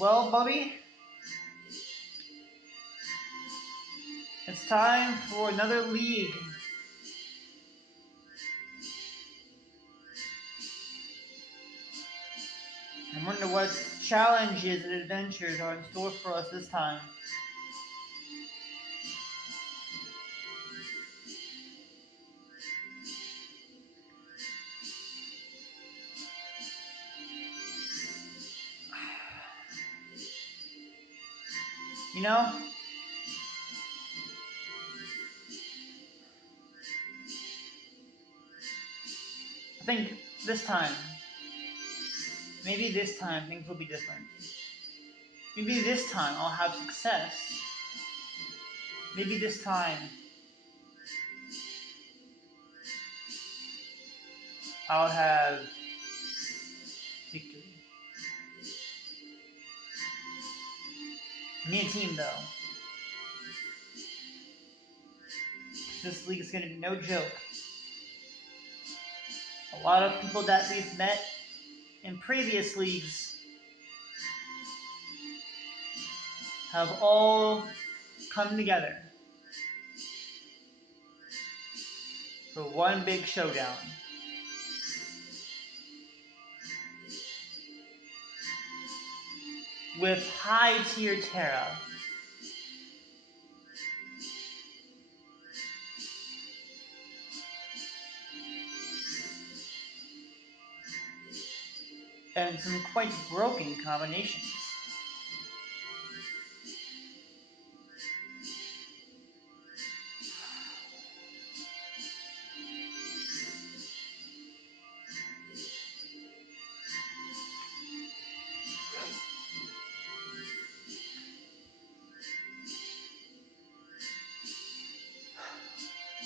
Well, Bubby, it's time for another league. I wonder what challenges and adventures are in store for us this time. You know, I think maybe this time things will be different. Maybe this time I'll have success. Maybe this time I'll have victory. Me and team though. This league is going to be no joke. A lot of people that we've met in previous leagues have all come together for one big showdown. With high tier Terra. And some quite broken combinations.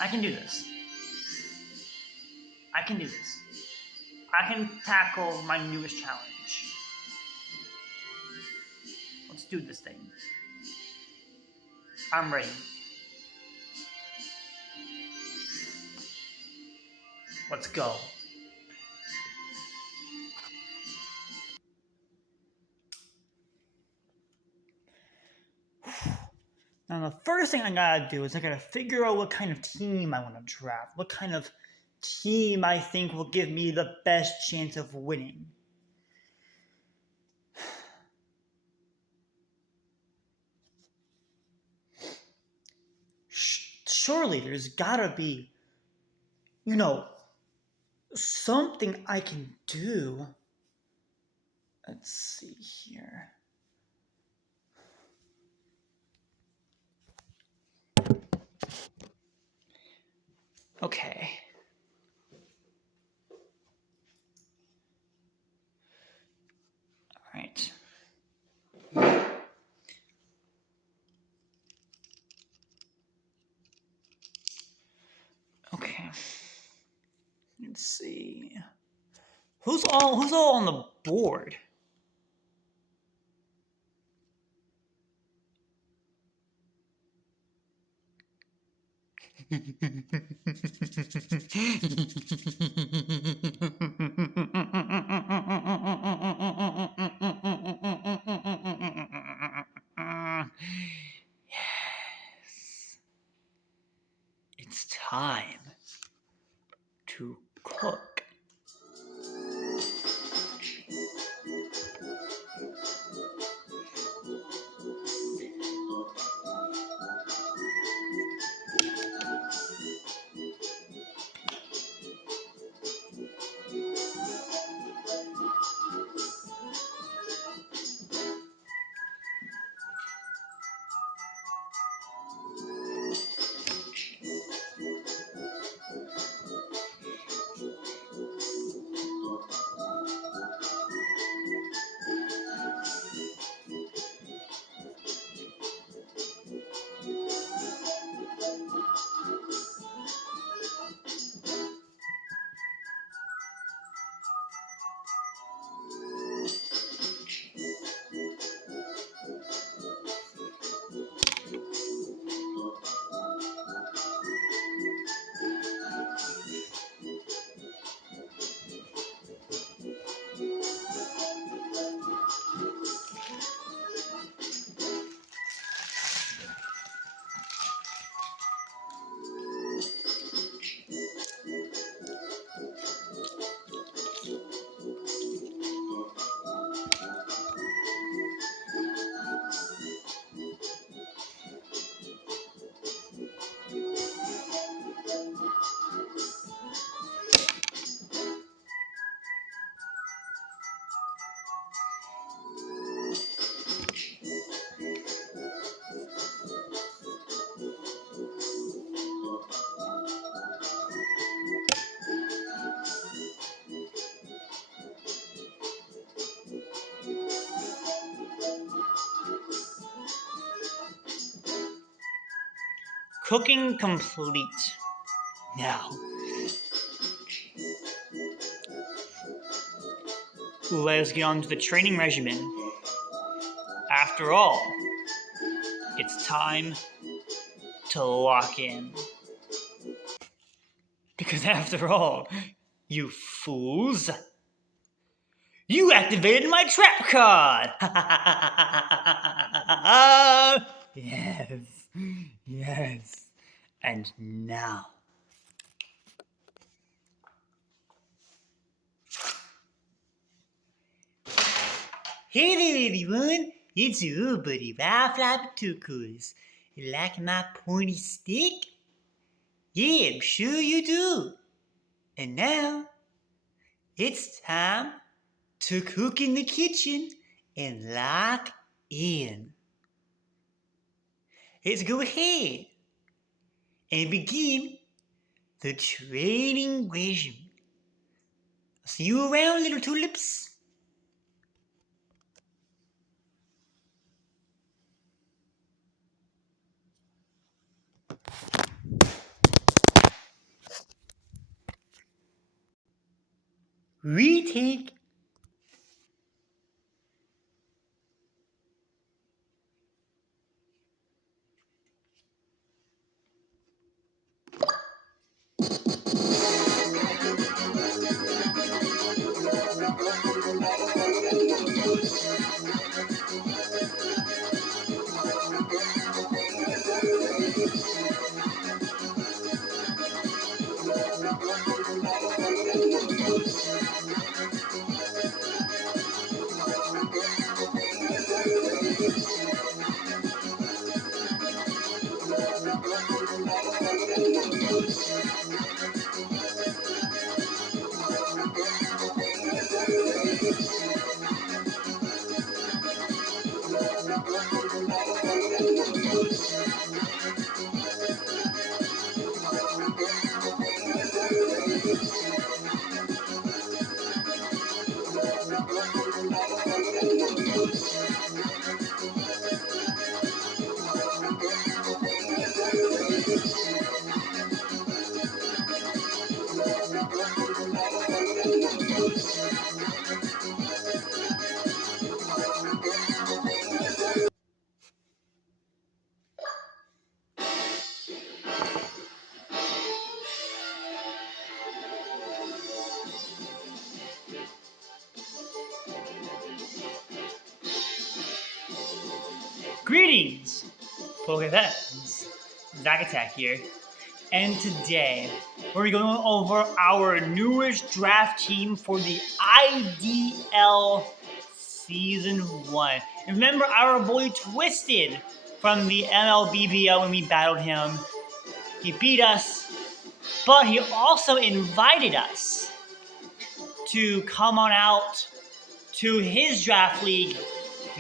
I can do this. I can do this. I can tackle my newest challenge. Let's do this thing. I'm ready. Let's go. Now the first thing I gotta do is I gotta figure out what kind of team I want to draft. What kind of team I think will give me the best chance of winning. Surely there's gotta be, something I can do. Let's see here. Okay. All right. Okay. Let's see. Who's all on the board? Yes. It's time to cook. cooking complete. Now, let's get on to the training regimen. After all, it's time to lock in. Because after all, you fools, you activated my trap card! Yes. And now, hey there everyone, it's your buddy Flappertuckles. You like my pointy stick? Yeah, I'm sure you do. And now, it's time to cook in the kitchen and lock in. Let's go ahead and begin the training regimen. See you around, little tulips. Retake. Greetings, Pokefans. Zach here. And today, we're going over our newest draft team for the IDL Season 1. And remember our boy Twisted from the MLBBL when we battled him. He beat us, but he also invited us to come on out to his draft league,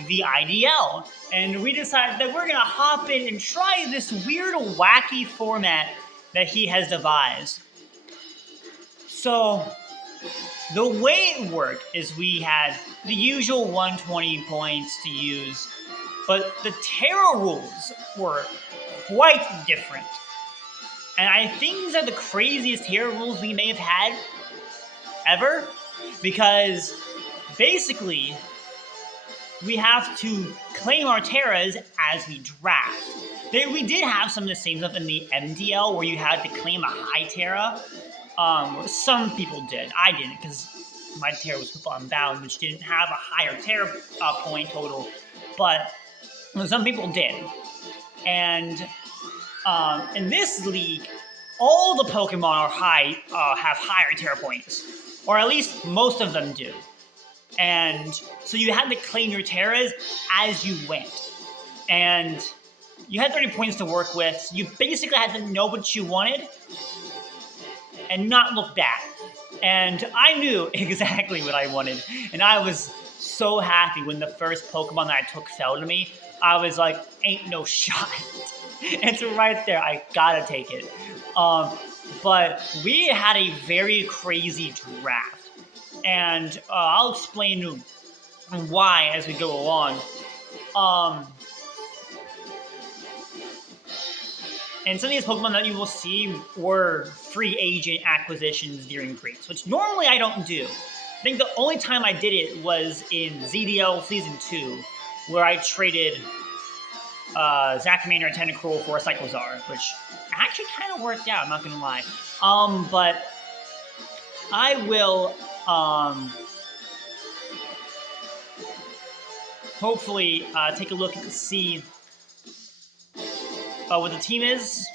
the IDL. And we decided that we're going to hop in and try this weird, wacky format that he has devised. So, the way it worked is we had the usual 120 points to use, but the Terra rules were quite different. And I think these are the craziest Terra rules we may have had ever, because basically, we have to claim our Terras as we draft. We did have some of the same stuff in the MDL where you had to claim a high Terra. Some people did. I didn't because my Terra was put on bound, which didn't have a higher Terra point total. But some people did. And in this league, all the Pokemon are have higher Terra points. Or at least most of them do. And so you had to claim your Terras as you went. And you had 30 points to work with. So you basically had to know what you wanted and not look back. And I knew exactly what I wanted. And I was so happy when the first Pokemon that I took fell to me. I was like, ain't no shot. It's right there. I gotta take it. But we had a very crazy draft. And I'll explain why as we go along. And some of these Pokemon that you will see were free agent acquisitions during breaks, which normally I don't do. I think the only time I did it was in ZDL Season 2, where I traded Zachmander and Tentacruel for a Cyclozar, which actually kind of worked out, I'm not going to lie. But I will hopefully take a look and see what the team is.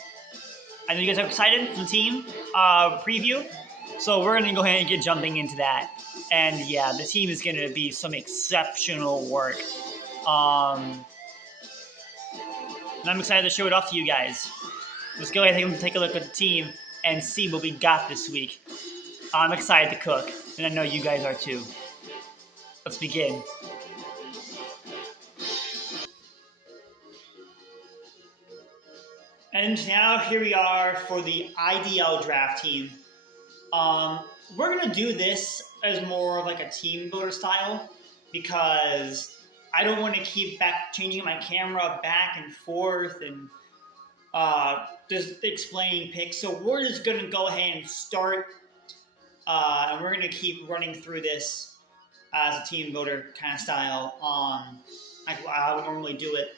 I know you guys are excited for the team preview, so we're going to go ahead and get jumping into that. And yeah, the team is going to be some exceptional work. And I'm excited to show it off to you guys. Let's go ahead and take a look at the team and see what we got this week. I'm excited to cook, and I know you guys are too. Let's begin. And now here we are for the IDL draft team. We're going to do this as more of like a team builder style because I don't want to keep changing my camera back and forth and just explaining picks. So we're just going to go ahead and start, and we're going to keep running through this as a team builder kind of style, like I would normally do it.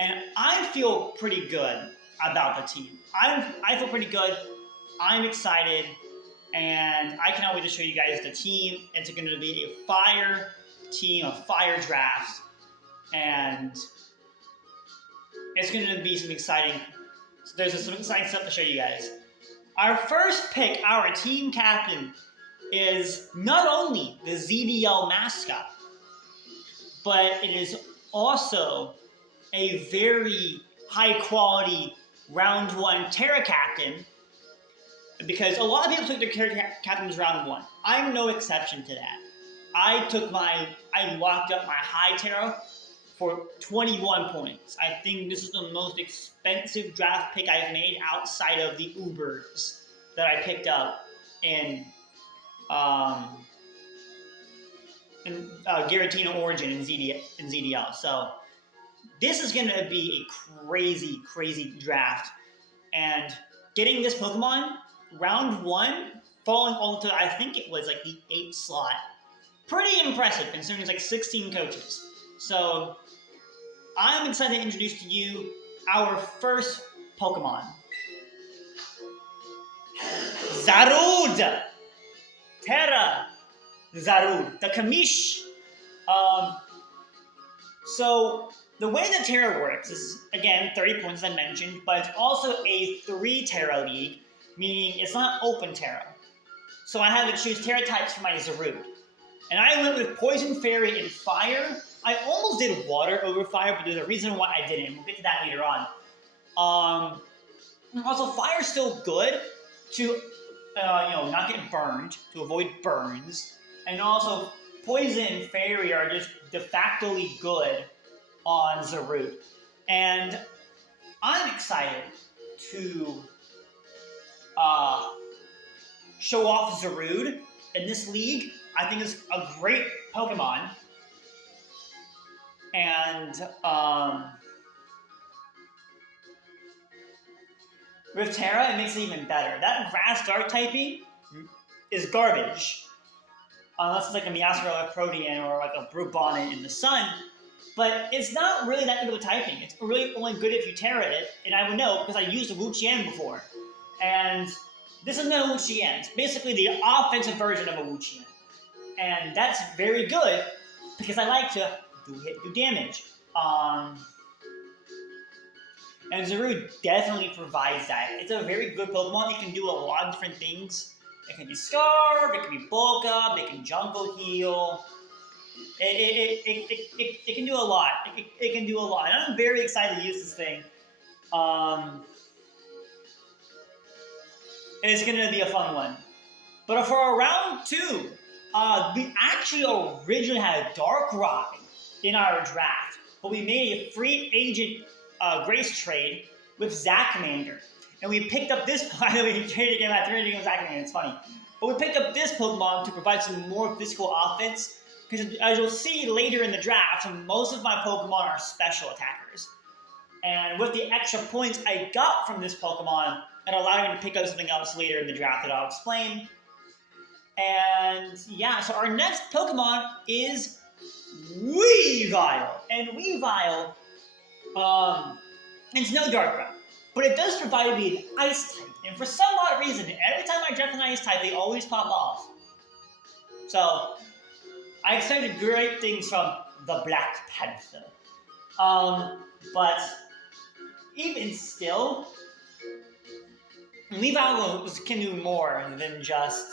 And I feel pretty good about the team. I feel pretty good. I'm excited, and I can't wait to show you guys the team. It's going to be a fire team, a fire draft, and it's going to be some exciting. There's some exciting stuff to show you guys. Our first pick, our team captain, is not only the ZDL mascot, but it is also a very high quality round 1 Terra captain, because a lot of people took their Terra captains round 1. I'm no exception to that. I locked up my high Terra for 21 points. I think this is the most expensive draft pick I've made outside of the Ubers that I picked up in Giratina Origin in ZDL. So this is going to be a crazy, crazy draft. And getting this Pokemon, round 1, falling onto, I think it was like the 8th slot. Pretty impressive, considering there's like 16 coaches. So I'm excited to introduce to you our first Pokemon. Zarude! Terra Zarude, the Kamish. So the way that Terra works is, again, 30 points as I mentioned, but it's also a 3 Terra league, meaning it's not open Terra. So I had to choose Terra types for my Zarude. And I went with Poison Fairy and Fire. I almost did Water over Fire, but there's a reason why I didn't. We'll get to that later on. Also, Fire's still good to not get burned, to avoid burns. And also, Poison and Fairy are just de facto-ly good on Zarude. And I'm excited to show off Zarude in this league. I think it's a great Pokemon. And with Terra, it makes it even better. That Grass Dark typing is garbage. Unless it's like a Meowscarada Protean or like a Brute Bonnet in the sun. But it's not really that good of a typing. It's really only good if you Terra it, and I would know because I used a Wuchien before. And this is no Wuchien. It's basically the offensive version of a Wuchien. And that's very good because I like to do damage. And Zarude definitely provides that. It's a very good Pokemon. It can do a lot of different things. It can be Scarf, it can be Bulk Up, it can Jungle Heal. It can do a lot. It can do a lot. And I'm very excited to use this thing. It's going to be a fun one. But for our round 2, we actually originally had Darkrai in our draft. But we made a free agent Grace trade with Zachmander. And we picked up this, by the way, we traded again with Zachmander, it's funny. But we picked up this Pokemon to provide some more physical offense. Because as you'll see later in the draft, most of my Pokemon are special attackers. And with the extra points I got from this Pokemon, it allowed me to pick up something else later in the draft that I'll explain. And yeah, so our next Pokemon is Weavile. And Weavile, it's no Darkrai, but it does provide me an Ice type. And for some odd reason, every time I draft an Ice type, they always pop off. So I expected great things from the Black Panther. But even still, Weavile can do more than just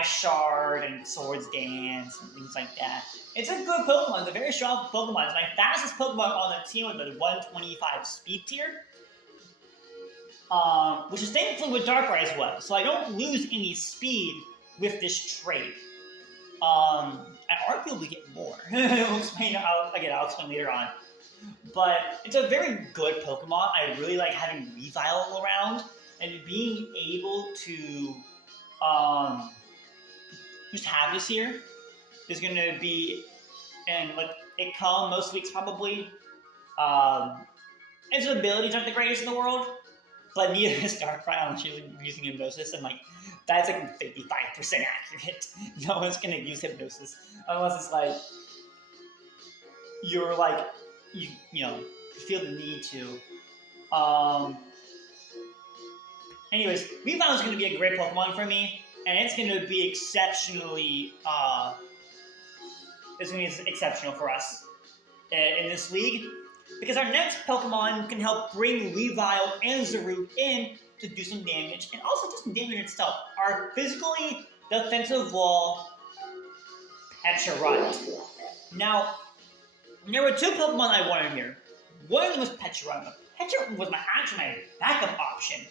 Ice Shard and Swords Dance and things like that. It's a good Pokemon. It's a very strong Pokemon. It's my fastest Pokemon on the team with the 125 speed tier. Which is thankfully with Darkrai as well. So I don't lose any speed with this trait. At Arceus we get more. I'll explain later on. But it's a very good Pokemon. I really like having Weavile around and being able to just have this here is going to be, and like it come most weeks probably. Its abilities aren't the greatest in the world, but neither is Darkrai unless you're using Hypnosis, and like that's like 55% accurate. No one's gonna use Hypnosis unless it's like you're like you feel the need to. Anyways, Weavile is going to be a great Pokemon for me, and it's going to be exceptionally. It's going to be exceptional for us in this league, because our next Pokemon can help bring Weavile and Zarude in to do some damage, and also do some damage itself. Our physically defensive wall, Pecharunt. Now, there were two Pokemon I wanted here. One of them was Pecharunt. Pecharunt was my backup option.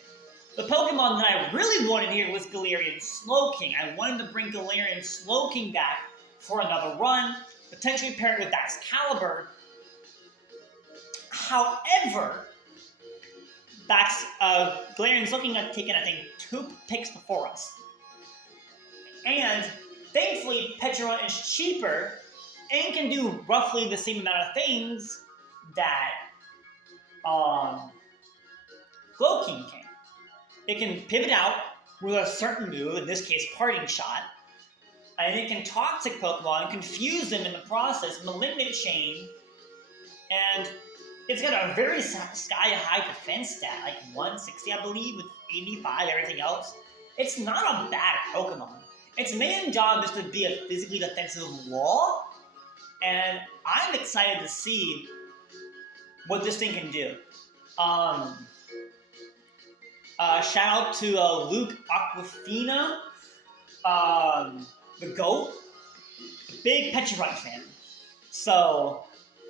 The Pokemon that I really wanted here was Galarian Slowking. I wanted to bring Galarian Slowking back for another run, potentially paired with Baxcalibur. However, Galarian Slowking got taken, I think, 2 picks before us. And thankfully, Pecharunt is cheaper and can do roughly the same amount of things that Slowking can. It can pivot out with a certain move, in this case, Parting Shot, and it can Toxic Pokemon, confuse them in the process, Malignant Chain, and it's got a very sky-high defense stat, like 160, I believe, with 85, everything else. It's not a bad Pokemon. Its main job is to be a physically defensive wall, and I'm excited to see what this thing can do. Shout out to Luke Aquafina, the GOAT, big Pecharunt fan. So,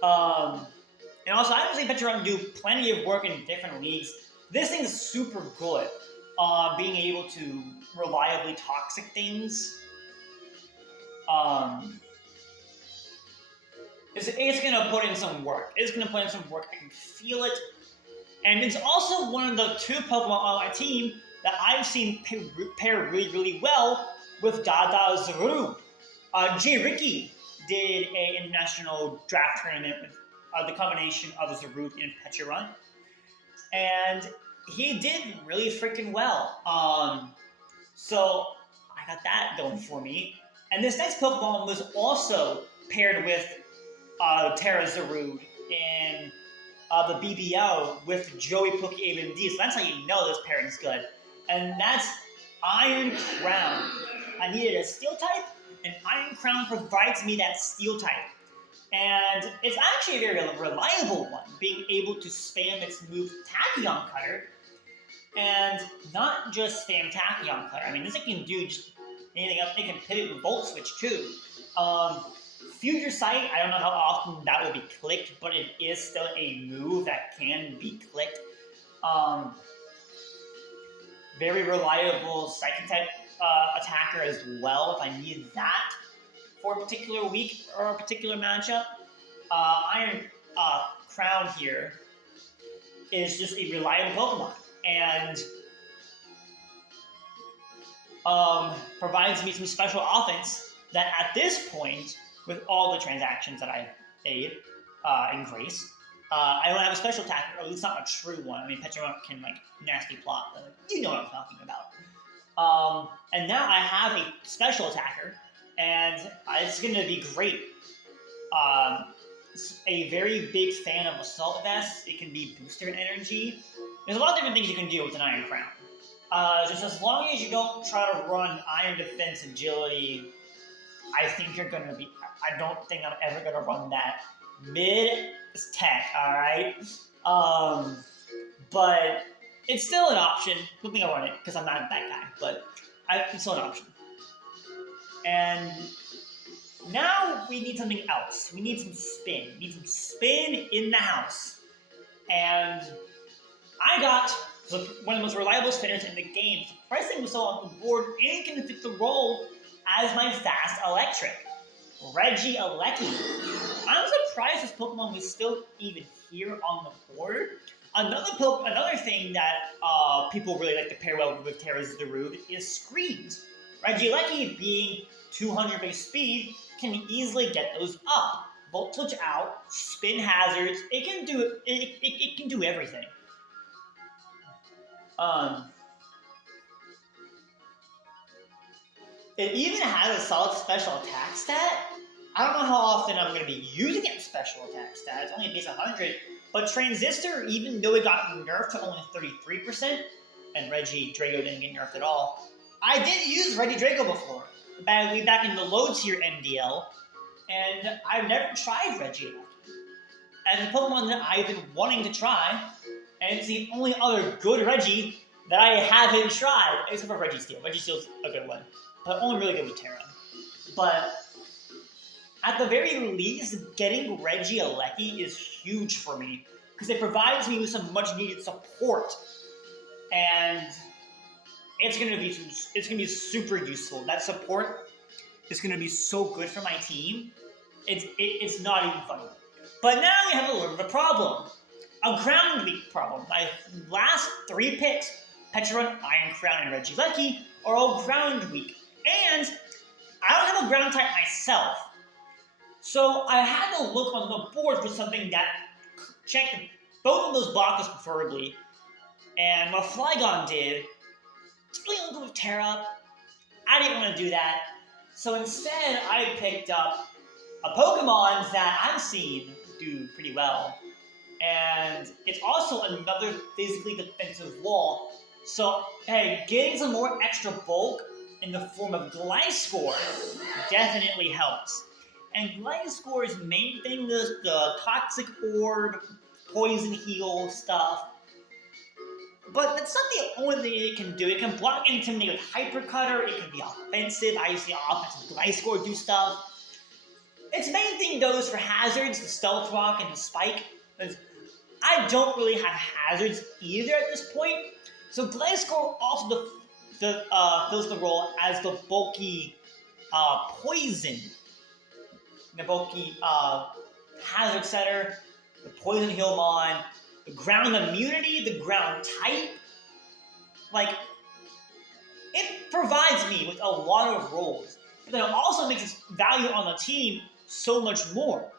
and also I would say Pecharunt do plenty of work in different leagues. This thing is super good on being able to reliably toxic things. It's gonna put in some work. It's gonna put in some work. I can feel it. And it's also one of the 2 Pokemon on my team that I've seen pair really, really well with Dada Zarude. J. Ricky did an international draft tournament with the combination of Zarude and Pecharunt. And he did really freaking well. So I got that going for me. And this next Pokemon was also paired with Terra Zarude in the BBO with Joey Pookie AMD. So that's how you know this pairing's good. And that's Iron Crown. I needed a Steel type, and Iron Crown provides me that Steel type. And it's actually a very reliable one, being able to spam its move Tachyon Cutter, and not just spam Tachyon Cutter. I mean, this thing can do just anything else. It can pivot with Volt Switch too. Future Sight, I don't know how often that will be clicked, but it is still a move that can be clicked. Very reliable Psychic type attacker as well, if I need that for a particular week or a particular matchup. Iron Crown here is just a reliable Pokemon, and provides me some special offense that at this point, with all the transactions that I've made in Grace, I don't have a special attacker, or at least not a true one. I mean, Petra can like nasty plot, but you know what I'm talking about. And now I have a special attacker, and it's going to be great. A very big fan of Assault Vest. It can be booster energy. There's a lot of different things you can do with an Iron Crown. Just as long as you don't try to run Iron Defense Agility, I think you're going to be... I don't think I'm ever going to run that mid-tech, alright? But it's still an option. I don't think I run it, because I'm not that guy, but it's still an option. And now we need something else. We need some spin. We need some spin in the house. And I got one of the most reliable spinners in the game. Surprisingly was so on the board and can fit the role as my fast electric, Regieleki. I'm surprised this Pokemon was still even here on the board. Another thing that people really like to pair well with Terra's Darude is screens. Regieleki, being 200 base speed, can easily get those up. Volt Switch out, spin hazards. It can do it can do everything. It even has a solid special attack stat. I don't know how often I'm going to be using its special attack stat. It's only base 100. But Transistor, even though it got nerfed to only 33%, and Regidrago didn't get nerfed at all, I did use Regidrago before. Back in the low tier MDL, and I've never tried Regieleki. And it's a Pokemon that I've been wanting to try, and it's the only other good Regi that I haven't tried, except for Registeel. Registeel's a good one, but only really good with Terra. But at the very least, getting Regieleki is huge for me, because it provides me with some much needed support, and it's gonna be super useful. That support is gonna be so good for my team. It's not even funny. But now we have a little bit of a problem. A ground weak problem. My last 3 picks, Pecharunt, Iron Crown, and Regieleki, are all ground weak. And I don't have a ground type myself. So I had to look on the board for something that checked both of those boxes preferably. And what Flygon did, it's really only good with Terra. I didn't want to do that. So instead, I picked up a Pokemon that I've seen do pretty well. And it's also another physically defensive wall. So, hey, getting some more extra bulk in the form of Gliscor definitely helps. And Gliscor's main thing is the Toxic Orb, Poison Heal stuff. But that's not the only thing it can do. It can block and intimidate with Hyper Cutter. It can be offensive. I used the offensive Gliscor do stuff. Its main thing goes for hazards, the Stealth Rock and the Spike. I don't really have hazards either at this point. So Gliscor also fills the role as the bulky poison. The bulky hazard setter, the poison healmon, the ground immunity, the ground type. Like, it provides me with a lot of roles. But then it also makes its value on the team so much more.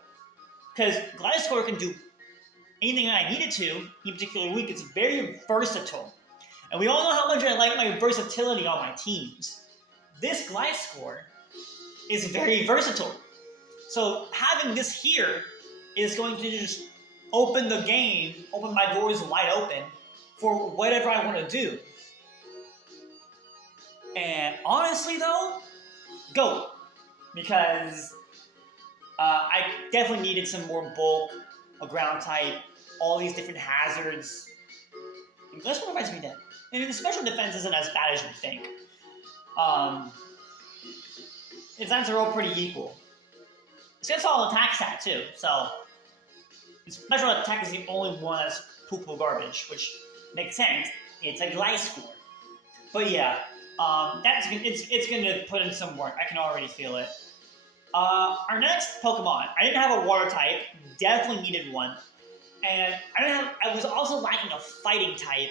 Because Gliscor can do anything I need it to, in particular week. It's very versatile. And we all know how much I like my versatility on my teams. This Gliscor is very versatile. So having this here is going to just open the game, open my doors wide open for whatever I want to do. And honestly though, go. Because I definitely needed some more bulk, a ground type, all these different hazards. And Gliscor provides me that. I mean, the special defense isn't as bad as you think. Its answers are all pretty equal. It's got a solid attack stat too, so its special attack is the only one that's poo-poo garbage, which makes sense. It's a Gliscor. But yeah, it's gonna put in some work. I can already feel it. Our next Pokemon, I didn't have a water type, definitely needed one. And I was also lacking a fighting type.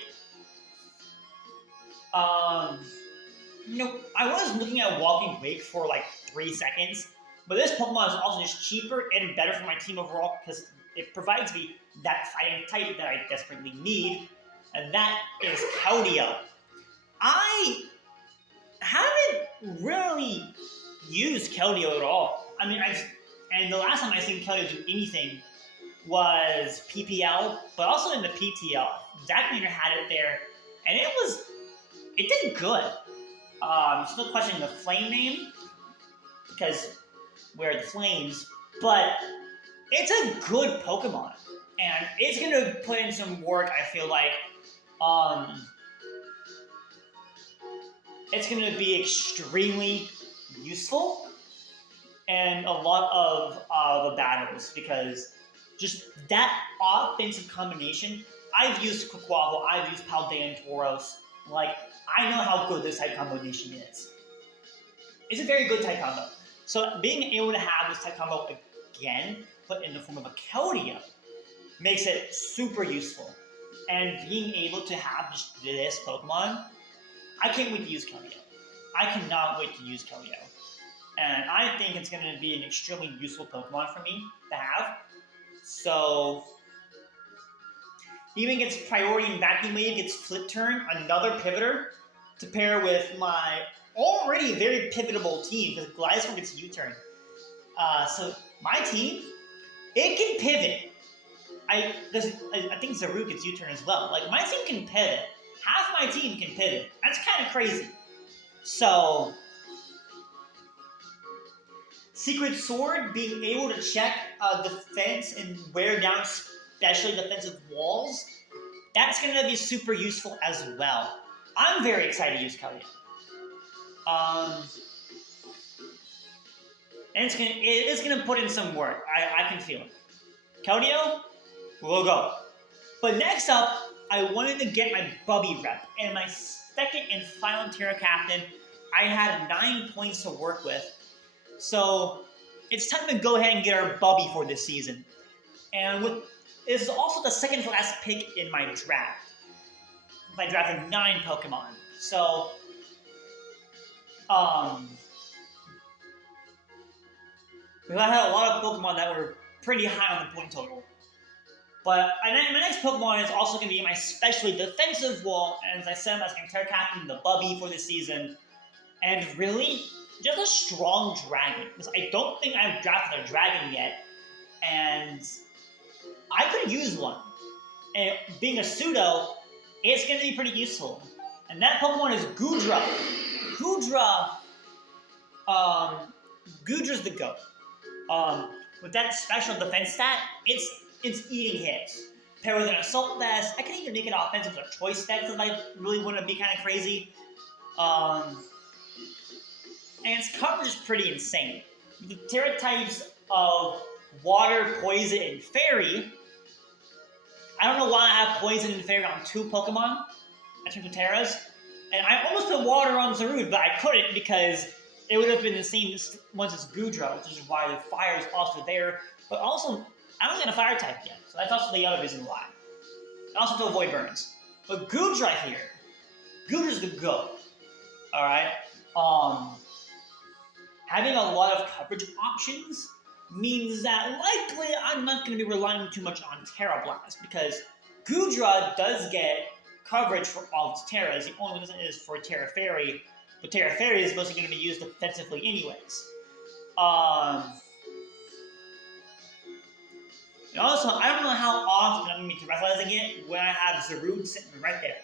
I was looking at Walking Wake for like 3 seconds, but this Pokemon is also just cheaper and better for my team overall because it provides me that fighting type that I desperately need, and that is Keldeo. I haven't really used Keldeo at all. I mean, and the last time I seen Keldeo do anything was PPL, but also in the PTL. Zachmander had it there, and it did good. Still questioning the flame name, because we're the flames, but it's a good Pokemon, and it's gonna put in some work. I feel like, it's gonna be extremely useful in a lot of the battles, because just that offensive combination. I've used Quaquaval, I've used Paldea and Tauros. Like, I know how good this type combination is. It's a very good type combo. So being able to have this type combo again, but in the form of a Keldeo, makes it super useful. And being able to have just this Pokemon, I can't wait to use Keldeo. I cannot wait to use Keldeo. And I think it's going to be an extremely useful Pokemon for me to have. So, even gets priority in Vacuum Wave, gets Flip Turn, another Pivoter, to pair with my already very pivotable team, because Gliscor gets U-Turn. So, my team, it can pivot. I think Zarude gets U-Turn as well. Like, my team can pivot. Half my team can pivot. That's kind of crazy. So, Secret Sword, being able to check defense and wear down especially defensive walls, that's going to be super useful as well. I'm very excited to use Keldeo. And it is gonna put in some work. I can feel it. Keldeo, we'll go. But next up, I wanted to get my Bubby rep. And my second and final Terra Captain, I had 9 points to work with. So it's time to go ahead and get our Bubby for this season. And this is also the second to last pick in my draft. I drafted 9 Pokemon. So, because I had a lot of Pokemon that were pretty high on the point total. But my next Pokemon is also going to be my specially defensive wall. And as I said, I was going to Terra Captain the Bubby for this season. And really, just a strong dragon. Because I don't think I've drafted a dragon yet. And I could use one. And being a pseudo, it's going to be pretty useful. And that Pokemon is Goodra. Goodra's the GOAT. With that special defense stat, it's eating hits. Pair with an Assault Vest. I can even make it offensive with a Choice Vest if I really want to be kind of crazy. And its coverage is pretty insane. The Terra types of Water, Poison, and Fairy. I don't know why I have Poison and Fairy on 2 Pokemon in terms of Terras. And I almost put Water on Zarude, but I couldn't because it would have been the same once as Goodra, which is why the Fire is also there. But also, I don't get a Fire type yet, so that's also the other reason why. And also to avoid burns. But Goodra here, Goodra's the GOAT. Alright? Having a lot of coverage options means that likely I'm not going to be relying too much on Terra Blast, because Goodra does get coverage for all its Terras. The only reason is for Terra Fairy, but Terra Fairy is mostly going to be used defensively anyways. And also, I don't know how often I'm going to be terrestrializing it when I have Zarude sitting right there.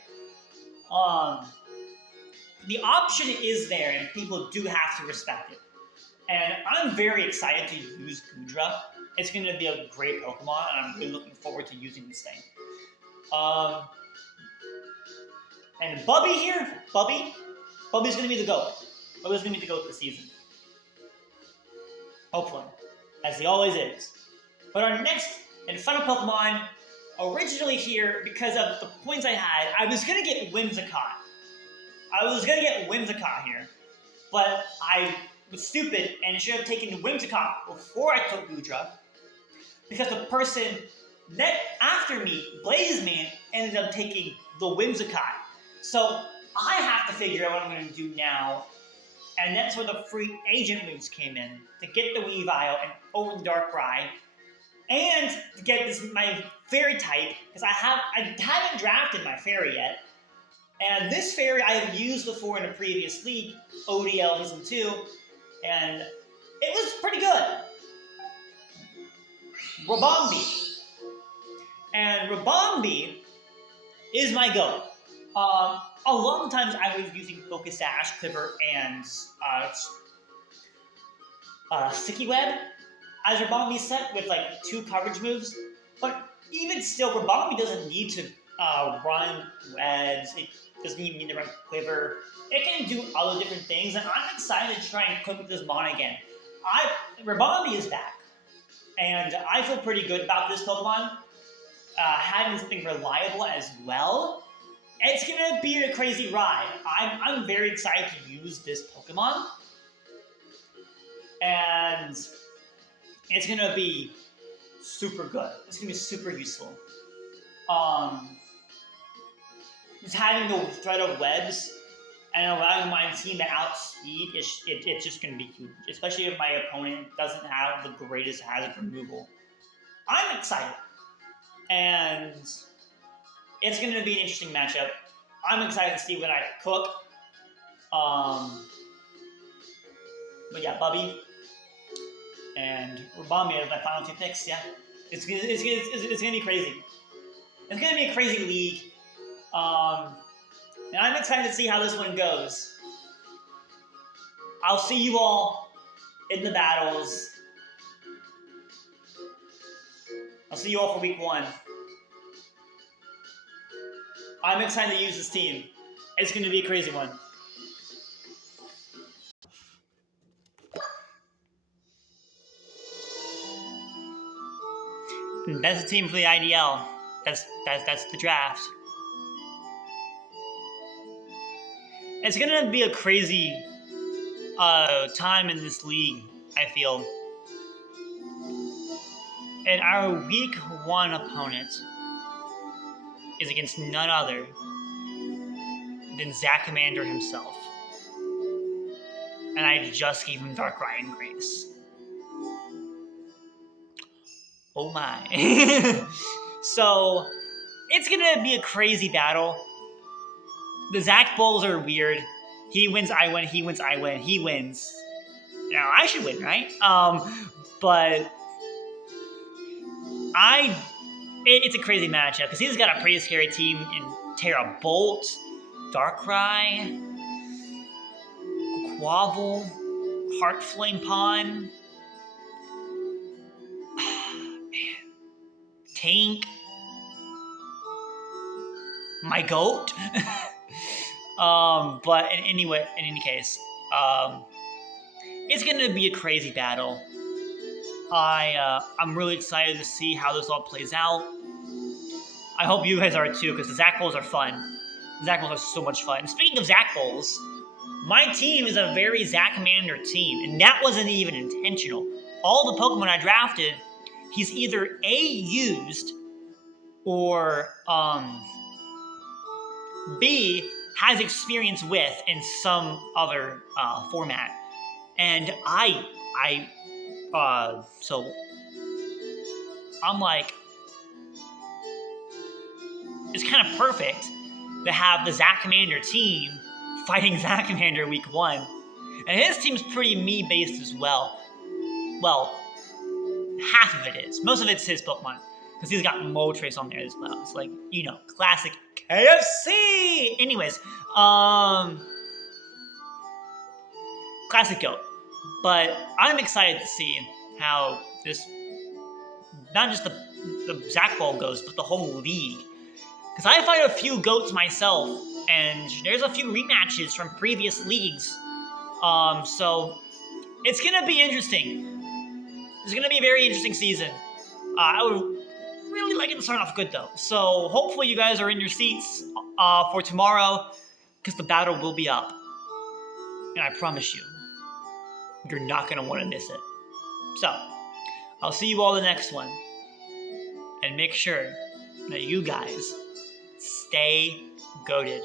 The option is there, and people do have to respect it. And I'm very excited to use Goodra. It's going to be a great Pokemon, and I'm really looking forward to using this thing. And Bubby here, Bubby's going to be the GOAT. Bubby's going to be the GOAT this season. Hopefully. As he always is. But our next and final Pokemon, originally here, because of the points I had, I was going to get Whimsicott. Here. But I was stupid and should have taken Whimsicott before I took Goodra. Because the person that after me, Blazeman, ended up taking the Whimsicott. So I have to figure out what I'm going to do now. And that's where the free agent moves came in. To get the Weavile and over the Darkrai. And to get this my fairy type, because I haven't drafted my fairy yet. And this fairy I have used before in a previous league, ODL Season 2, and it was pretty good. Rabombi. And Rabombi is my goat. A lot of times I was using Focus Sash, Quiver, and Sticky Web as Rabombi set with like 2 coverage moves. But even still, Rabombi doesn't need to run webs. It doesn't even need to run Quiver. It can do other different things, and I'm excited to try and cook with this mon again. Rabombi is back, and I feel pretty good about this Pokemon. Having something reliable as well. It's gonna be a crazy ride. I'm very excited to use this Pokemon, and it's gonna be super good. It's gonna be super useful. Just having the threat of webs and allowing my team to outspeed, it's just going to be huge. Especially if my opponent doesn't have the greatest hazard removal. I'm excited. And it's going to be an interesting matchup. I'm excited to see what I cook. But yeah, Bubby and Rabombi are my final 2 picks. Yeah, it's gonna be crazy. It's gonna be a crazy league. And I'm excited to see how this one goes. I'll see you all in the battles. I'll see you all for week 1. I'm excited to use this team. It's going to be a crazy one. That's the team for the IDL. That's the draft. It's gonna be a crazy time in this league, I feel. And our week 1 opponent is against none other than Zachmander himself. And I just gave him Darkrai and Grace. Oh my. So, it's gonna be a crazy battle. The Zach Bulls are weird. He wins, I win, he wins, I win, he wins. Now, I should win, right? But it's a crazy matchup because he's got a pretty scary team in Terra Bolt, Darkrai, Quavel, Heartflame Pawn, Tank, my goat. But in any case, it's gonna be a crazy battle. I'm really excited to see how this all plays out. I hope you guys are too, because the Zach Bowls are fun. Zach Bowls are so much fun. And speaking of Zach Bowls, my team is a very Zachmander team, and that wasn't even intentional. All the Pokemon I drafted, he's either A, used, or B, has experience with in some other format. And so I'm like, it's kind of perfect to have the Zachmander team fighting Zachmander week 1. And his team's pretty me-based as well. Well, half of it is. Most of it's his Pokemon. Because he's got Moltres on there as well. It's like, classic KFC! Anyways, classic GOAT. But I'm excited to see how this, not just the Zach Ball goes, but the whole league. Because I fight a few GOATs myself, and there's a few rematches from previous leagues. So it's going to be interesting. It's going to be a very interesting season. I would really like it to start off good, though. So hopefully you guys are in your seats for tomorrow, because the battle will be up. And I promise you, you're not going to want to miss it. So, I'll see you all the next one. And make sure that you guys stay goated.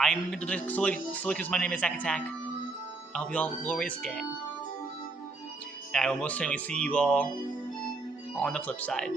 I'm Silicus, my name is Zach Attack. I hope you all have a glorious day. And I will most certainly see you all on the flip side.